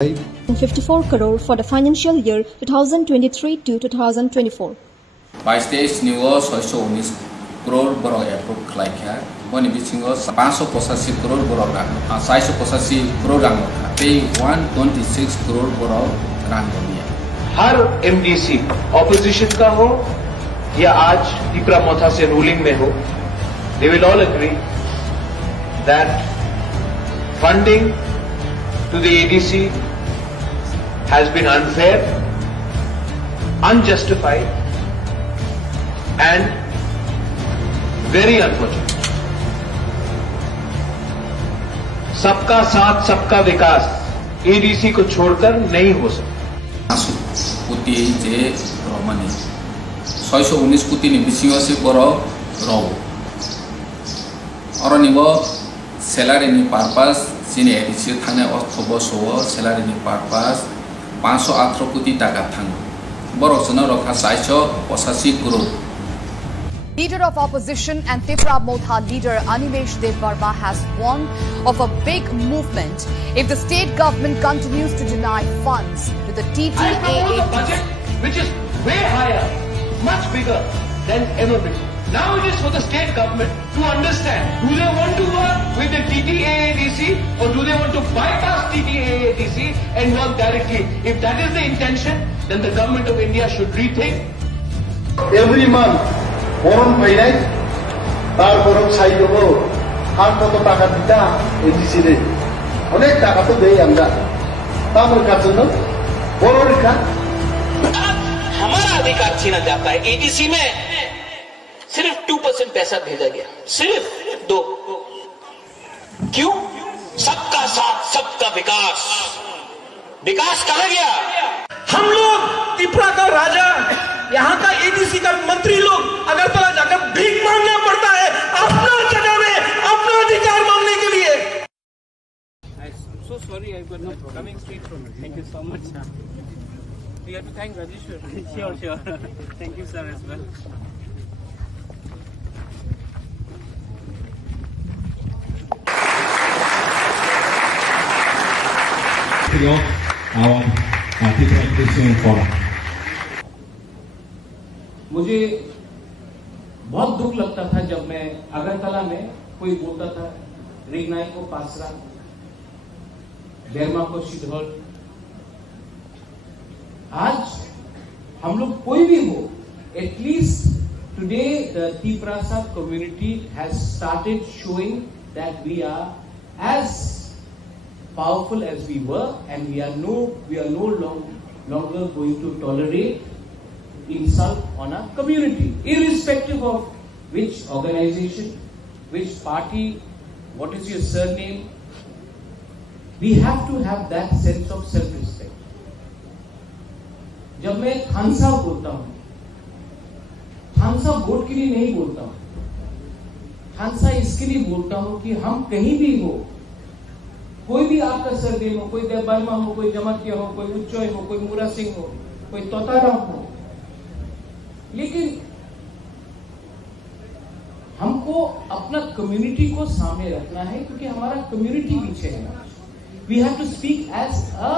54 crore for the financial year 2023 to 2024. 22 निवो 619 crore बरो approve खालायखा बनि बिथिङाव 585 करोड़ बरो रां 485 करोड़ रां पे 126 करोड़ बरो रां दिया। हर एमडीसी ऑपोजिशन का हो या आज टिपरा मोथा से रूलिंग में हो, they will all agree that funding to the ADC has been unfair, unjustified and very unfortunate. सबका साथ सबका विकास एडीसी को छोड़कर नहीं हो सकता। कुटी जे रोमनी 619 कुटी नि बिसिङाव से बरो रौ और निबो सैलारी नि पारपास सिने एडीसी थाने अथबो सो सैलारी नि पारपास 518 कोटी टाका थाङो बरसनो रखा 485 crore. Leader of opposition and Tipra Motha leader Animesh Dev Verma has warned of a big movement if the state government continues to deny funds to the TTAA budget, which is way higher, much bigger than ever before. Now it is for the state government to understand, do they want to work with the TTAADC or do they want to bypass TTAADC and work directly? If that is the intention, then the government of India should rethink. Every month, বরণ পাইলাই তারপরও চাই দেব আর কত টাকা দিতা ADC রে অনেক টাকা তো দেই আমরা তাদের কাছে জন্য বড় রেখা हमारा अधिकार छीना जाता है। एडीसी में सिर्फ 2% पैसा भेजा गया, सिर्फ 2। क्यों? सबका साथ सबका विकास। विकास कहाँ गया? हम लोग त्रिपुरा का राजा, यहाँ का एडीसी का मंत्री लोग अगरतला जाकर भीख मांगना पड़ता है अपना जगह में अपना अधिकार मांगने के लिए। I'm so sorry, I've got no problem. Coming straight from it. Thank you so much, sir. We have to thank Rajeshwar. Sure. Thank you, sir, as well. मुझे बहुत दुख लगता था जब मैं अगरतला में कोई बोलता था रिगनाई को पासरा, बेरमा को शिधौल। आज हम लोग कोई भी हो, at least today the Tiprasa community has started showing that we are as powerful as we were, and we are no longer going to tolerate insult on our community, irrespective of which organization, which party, what is your surname. We have to have that sense of self-respect. जब मैं खानसा बोलता हूं, खानसा vote के लिए नहीं बोलता हूं, खानसा इसके लिए बोलता हूं कि हम कहीं भी हो, कोई भी आपका सरनेम हो, कोई देवबर्मा हो, कोई जमातिया हो, कोई उच्चोय हो, कोई मूरा सिंह हो, कोई तोताराम हो, लेकिन हमको अपना कम्युनिटी को सामने रखना है क्योंकि हमारा कम्युनिटी पीछे है। We have to speak as a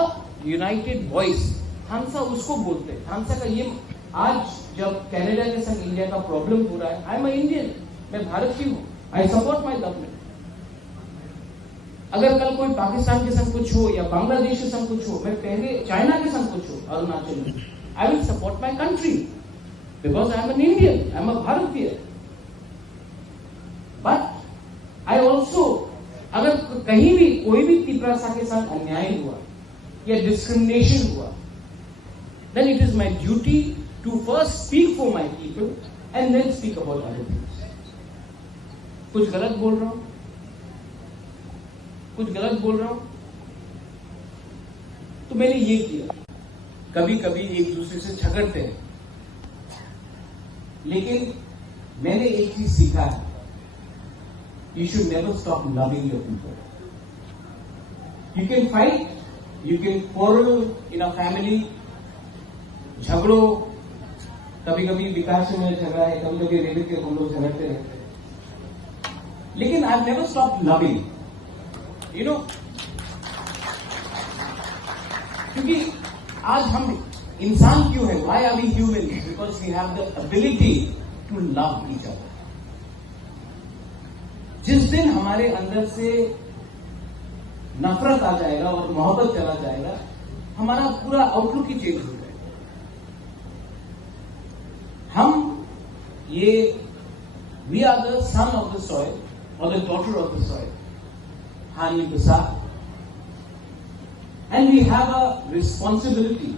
united voice. खानसा उसको बोलते हैं। खानसा का ये आज जब कनाडा के संग इंडिया का प्रॉब्लम हो रहा है, आई एम अ इंडियन, मैं भारतीय हूं, आई सपोर्ट माई गवर्नमेंट। अगर कल कोई पाकिस्तान के संग कुछ हो या बांग्लादेश के संग कुछ हो, मैं पहले चाइना के संग कुछ हो अरुणाचल में, I will support my country because I am an Indian, I am a Bharatiya. But I also, अगर कहीं भी कोई भी तिपरासा के साथ अन्याय हुआ या डिस्क्रिमिनेशन हुआ, then it is my duty to first speak for my people and then speak about other things. कुछ गलत बोल रहा हूं, तो मैंने ये किया। कभी कभी एक दूसरे से झगड़ते हैं, लेकिन मैंने एक चीज सीखा है, you should never stop loving your people. You can fight, you can quarrel in a family, झगड़ो, कभी कभी विकास में झगड़ा है, कभी कभी रेडियो के हम लोग झगड़ते रहते हैं, लेकिन I've never stopped loving. You know, क्योंकि आज हम इंसान क्यों है? Why are we human? Because we have the ability to love each other. जिस दिन हमारे अंदर से नफरत आ जाएगा और मोहब्बत चला जाएगा, हमारा पूरा आउटलुक ही चेंज हो जाएगा। हम ये we are the son of the soil और the daughter of the soil, Hani Prasad, and we have a responsibility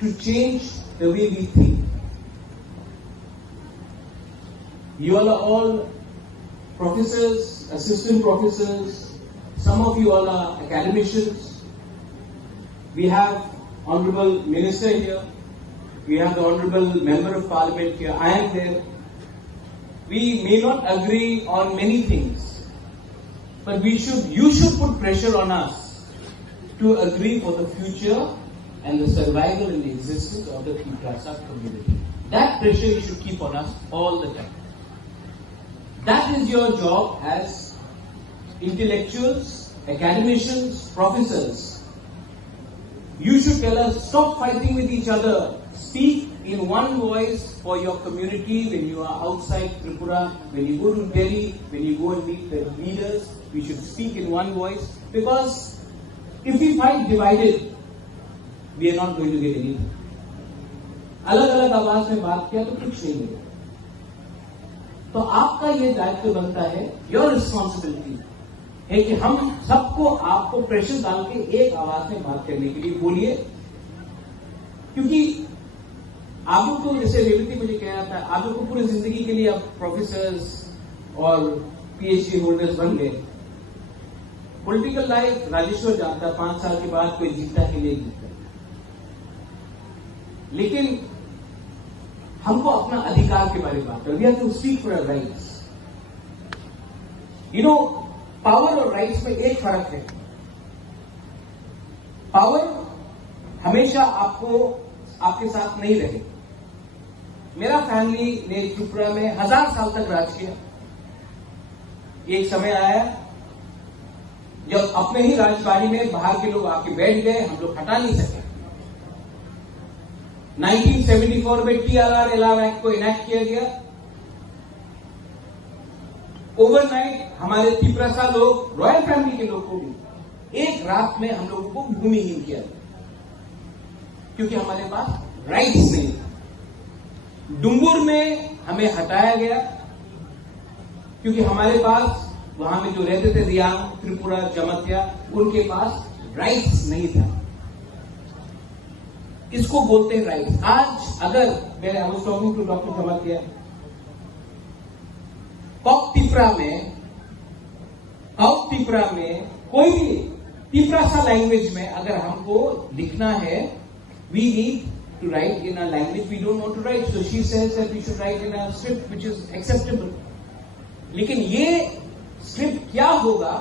to change the way we think. You all are all professors, assistant professors, some of you all are academicians. We have Honorable Minister here, we have the Honorable Member of Parliament here, I am there. We may not agree on many things, but you should put pressure on us to agree for the future and the survival and the existence of the Tiprasad community. That pressure you should keep on us all the time. That is your job as intellectuals, academicians, professors. You should tell us, stop fighting with each other. Speak in one voice for your community when you are outside Tripura, when you go to Delhi, when you go and meet the leaders. We should speak in one voice, because if we fight divided, we are not going to get anything. अलग अलग आवाज में बात किया तो कुछ नहीं मिलेगा। तो आपका ये दायित्व बनता है, योर रिस्पॉन्सिबिलिटी है कि हम सबको आपको प्रेशर डाल के एक आवाज में बात करने के लिए बोलिए। क्योंकि आप लोग तो, जैसे रेवती मुझे कह रहा था, आप लोग को पूरी जिंदगी के लिए अब प्रोफेसर्स और पीएचडी होल्डर्स बन गए। पॉलिटिकल लाइफ राजेश्वर जानता, 5 साल के बाद कोई जीतता कि नहीं जीतता, लेकिन हमको अपना अधिकार के बारे में बात करें। We have to speak for our rights. You know, power और राइट्स में एक फर्क है। पावर हमेशा आपके साथ नहीं रहे। मेरा फैमिली ने त्रिपुरा में 1000 साल तक राज किया। एक समय आया जब अपने ही राजबाड़ी में बाहर के लोग आके बैठ गए, हम लोग हटा नहीं सके। 1974 में TRR LR एक्ट को इनैक्ट किया गया। ओवरनाइट हमारे तिप्रसा लोग, रॉयल फैमिली के लोग को भी एक रात में हम लोगों को भूमिहीन किया, क्योंकि हमारे पास राइट्स नहीं था। डुंगुर में हमें हटाया गया क्योंकि हमारे पास वहां में जो रहते थे रियांग, त्रिपुरा, जमतिया, उनके पास राइट्स नहीं था। इसको बोलते हैं राइट्स। आज अगर मैं I was talking to doctor Jamatia, Kok Tipra में कोई भी तिप्रासा लैंग्वेज में अगर हमको लिखना है, we need to write in a language we don't want to write. So she says that we should write in a script which is acceptable. लेकिन ये स्क्रिप्ट क्या होगा,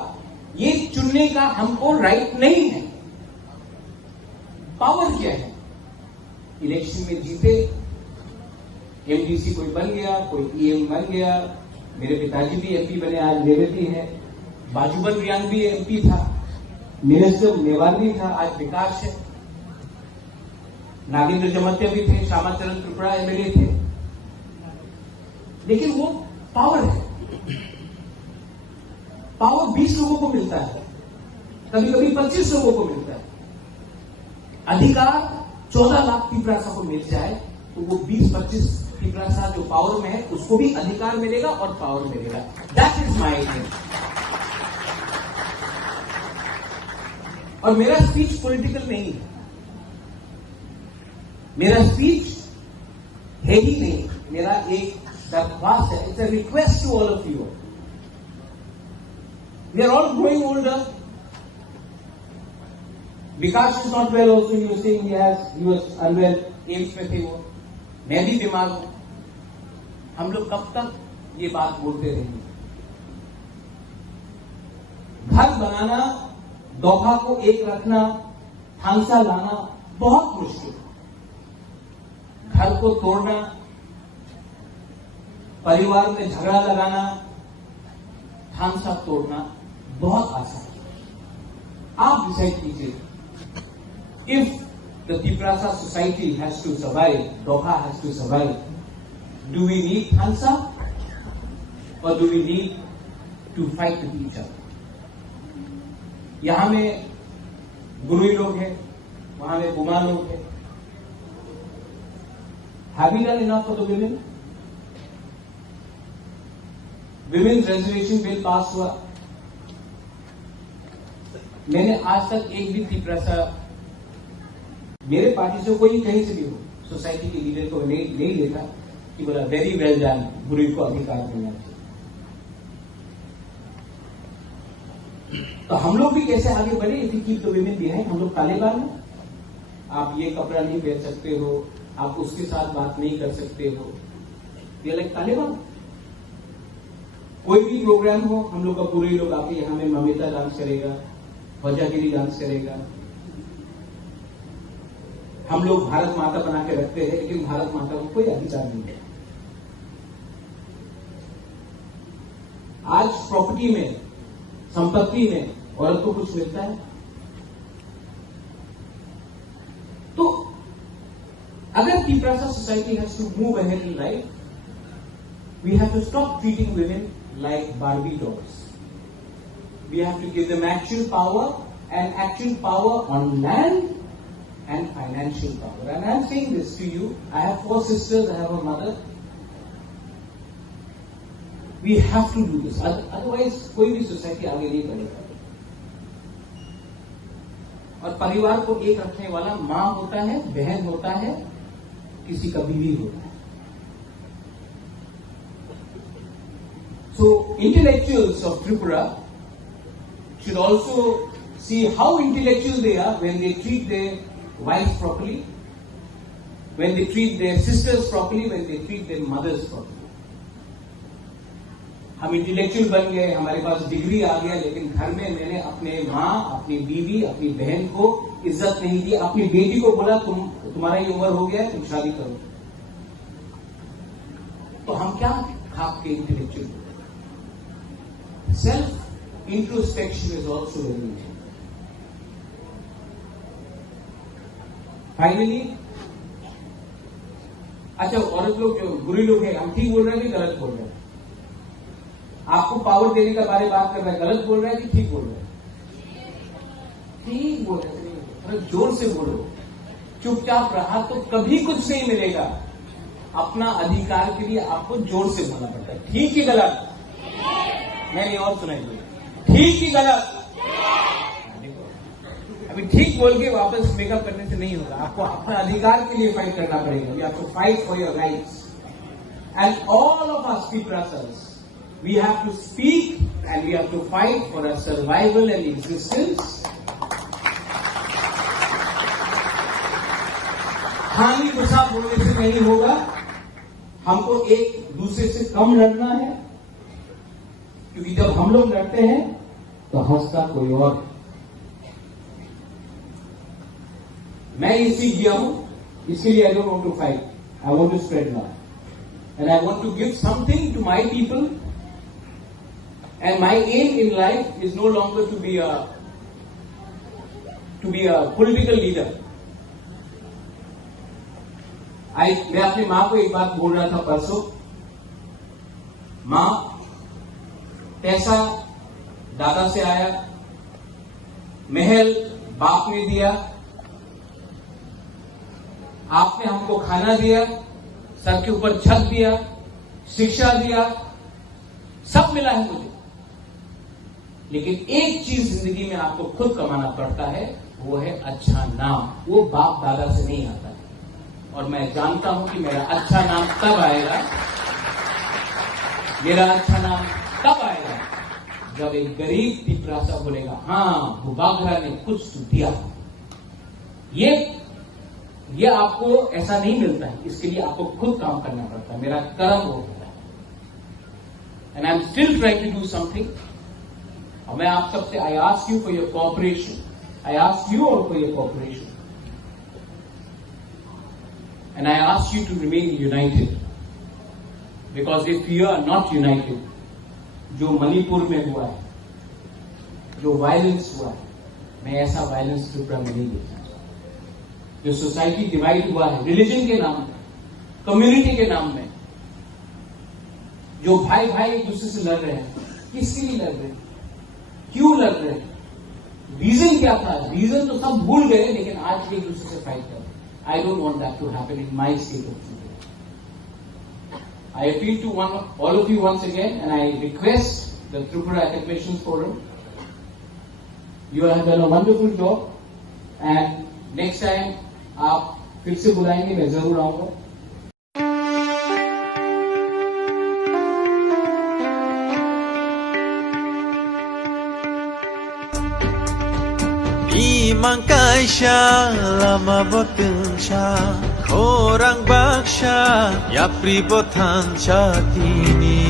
ये चुनने का हमको राइट नहीं है। पावर क्या है? इलेक्शन में जीते, एमडीसी कोई बन गया, कोई ईएम बन गया। मेरे पिताजी भी एमपी बने, आज रेवती है। बाजूबन रियांग भी एमपी था, मिनिस्टर मेवाड़ी था, आज विकास है। नागेंद्र जमतिया भी थे, श्यामाचरण त्रिपुरा एमएलए थे। लेकिन वो पावर है। पावर 20 लोगों को मिलता है, कभी कभी 25 लोगों को मिलता है। अधिकार 14 लाख तिप्रासा को मिल जाए तो वो 20-25 तिप्रासा जो पावर में है उसको भी अधिकार मिलेगा और पावर मिलेगा। That is my aim. और मेरा स्पीच पॉलिटिकल नहीं है, मेरा स्पीच है ही नहीं, मेरा एक दरख्वास्त है। It's a request to all of you. We are all growing older. Vikas is not well also, you saying he was unwell, AIIMS में थे वो। मैं भी बीमार हूं। हम लोग कब तक ये बात बोलते रहेंगे? घर बनाना, दोहा को एक रखना, थांसा लाना बहुत मुश्किल। घर को तोड़ना, परिवार में झगड़ा लगाना, थांसा तोड़ना बहुत आसान है। आप डिसाइड कीजिए if the Tiprasa society has to survive, Doha has to survive, do we need Hansa or do we need to fight with each other? यहां में गुरुई लोग हैं, वहां में बुमा लोग हैं. Have we done enough for the women? Women's reservation bill पास हुआ. मैंने आज तक एक भी तिप्रसा मेरे पार्टी से कोई कहीं से भी हो सोसाइटी के लीडर को नहीं देखा कि बोला वेरी वेल डन, गुरुई को अधिकार मिलना चाहिए. तो हम लोग भी कैसे आगे बढ़े? If you keep the women behind. हम लोग तालिबान हैं. आप ये कपड़ा नहीं पहन सकते हो, आप उसके साथ बात नहीं कर सकते हो. ये लाइक तालिबान. कोई भी प्रोग्राम हो, हम लोग का पूरे लोग आके यहां में ममिता डांस करेगा, वजागिरी डांस करेगा. हम लोग भारत माता बना के रखते हैं, लेकिन भारत माता को कोई अधिकार नहीं है. आज प्रॉपर्टी में, संपत्ति में औरत को कुछ मिलता है? तो अगर Tiprasa society has to move ahead in life, we have to stop treating women like Barbie dolls. We have to give them actual power on land and financial power. And I'm saying this to you. I have 4 sisters, I have a mother. We have to do this. Otherwise, कोई भी society आगे नहीं बढ़ेगा. और परिवार को एक रखने वाला मां होता है, बहन होता है, किसी का बीवी होता है. So intellectuals of Tripura should also see how intellectual they are when they treat their wives properly, when they treat their sisters properly, when they treat their mothers properly. हम इंटेलेक्चुअल बन गए, हमारे पास डिग्री आ गया, लेकिन घर में मैंने अपने माँ, अपनी बीवी, अपनी बहन को इज्जत नहीं दी. अपनी बेटी को बोला तुम्हारा ये उम्र हो गया, तुम शादी करो. तो हम क्या खाप के intellectual? Self introspection is also very important. Finally, अच्छा औरत लोग जो बुरी लोग हैं, हम ठीक बोल रहे हैं कि गलत बोल रहे हैं? आपको पावर देने का बारे बात कर रहा है, गलत बोल रहा है कि ठीक बोल रहा है? ठीक बोल रहे हैं. थोड़ा जोर से बोलो. चुपचाप रहा तो कभी कुछ नहीं मिलेगा. अपना अधिकार के लिए आपको जोर से बोलना पड़ता है. ठीक ही गलत? मैंने और सुनाई. ठीक ही गलत? अभी ठीक बोल के वापस मेकअप करने से नहीं होगा. आपको अपना अधिकार के लिए फाइट करना पड़ेगा. You have to fight for your rights. And all of us peoples, we have to speak and we have to fight for our survival and existence. खाली गुस्सा बोलने से नहीं होगा. हमको एक दूसरे से कम लड़ना है, क्योंकि जब हम लोग लड़ते हैं तो हंसता कोई और. मैं ये सीख गया हूं, इसके लिए I don't want to fight. I want to spread love and I want to give something to my people. And my aim in life is no longer to be a political leader. मैं अपनी मां को एक बात बोल रहा था परसों. मां, पैसा दादा से आया, महल बाप ने दिया, आपने हमको खाना दिया, सर के ऊपर छत दिया, शिक्षा दिया, सब मिला है मुझे. लेकिन एक चीज जिंदगी में आपको खुद कमाना पड़ता है, वो है अच्छा नाम. वो बाप दादा से नहीं आता है. और मैं जानता हूं कि मेरा अच्छा नाम तब आएगा, मेरा अच्छा नाम तब आएगा जब एक गरीब तिप्रासा बोलेगा, हाँ बुबागरा ने कुछ तो दिया. ये आपको ऐसा नहीं मिलता है. इसके लिए आपको खुद काम करना पड़ता है. मेरा कर्म वो होता है. And I am still trying to do something. और मैं आप सबसे I ask you for your cooperation. I ask you all for your cooperation. And I ask you to remain united, because if you are not united, जो मणिपुर में हुआ है, जो violence हुआ है, मैं ऐसा वायलेंस त्रिपुरा में नहीं देखना चाहता. जो सोसाइटी डिवाइड हुआ है रिलीजन के नाम में, कम्युनिटी के नाम में, जो भाई भाई एक दूसरे से लड़ रहे हैं, किसके लिए लड़ रहे हैं, क्यों लड़ रहे हैं, रीजन क्या था? रीजन तो सब भूल गए, लेकिन आज भी एक दूसरे से फाइट कर रहे हैं। I don't want that to happen in my state of Tripura. I appeal to all of you once again, and I request the Tripura Academicians Forum. You have done a wonderful job, and next time आप फिर से बुलाएंगे, मैं जरूर आऊंगा. Imangkai sya lama boten sya Khorang baksya ya pribotan chatini